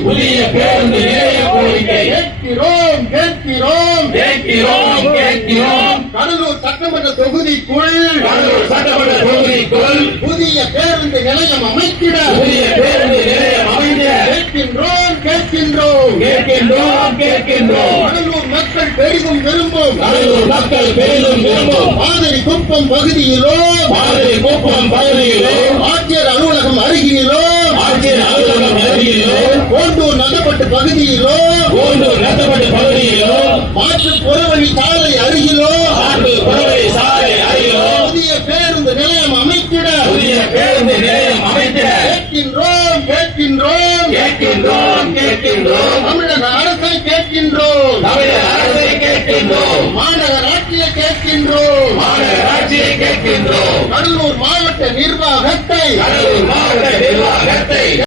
புதிய பேருந்து நிலைய கோரிக்கை கேட்கிறோம் கேட்கிறோம் கேட்கிறோம் கேட்கிறோம். கடலூர் சட்டமன்ற தொகுதிக்குள் புதிய பேருந்து நிலையம் அமைத்திட புதிய பேருந்து நிலையம் அமைந்த கேட்கின்றோம் கேட்கின்றோம் கேட்கின்றோம் கேட்கின்றோம். கடலூர் மக்கள் பெரிதும் விரும்பும் மக்கள் பெரிதும் விரும்பும் மாதிரி குப்பம் பகுதியிலோ ஆட்சியர் அலுவலகம் அருகிலோ கோண்டூர் நகப்பட்டு பகுதியிலோ மாற்று புறவழி சாலை அருகிலோ புதிய பேருந்து நிலையம் அமைத்திட கேட்கின்றோம் கேட்கின்றோம் தமிழக அரசை கேட்கின்றோம் மாநகர ஆட்சியை கேட்கின்றோம் கடலூர் மாவட்ட நிர்வாகத்தை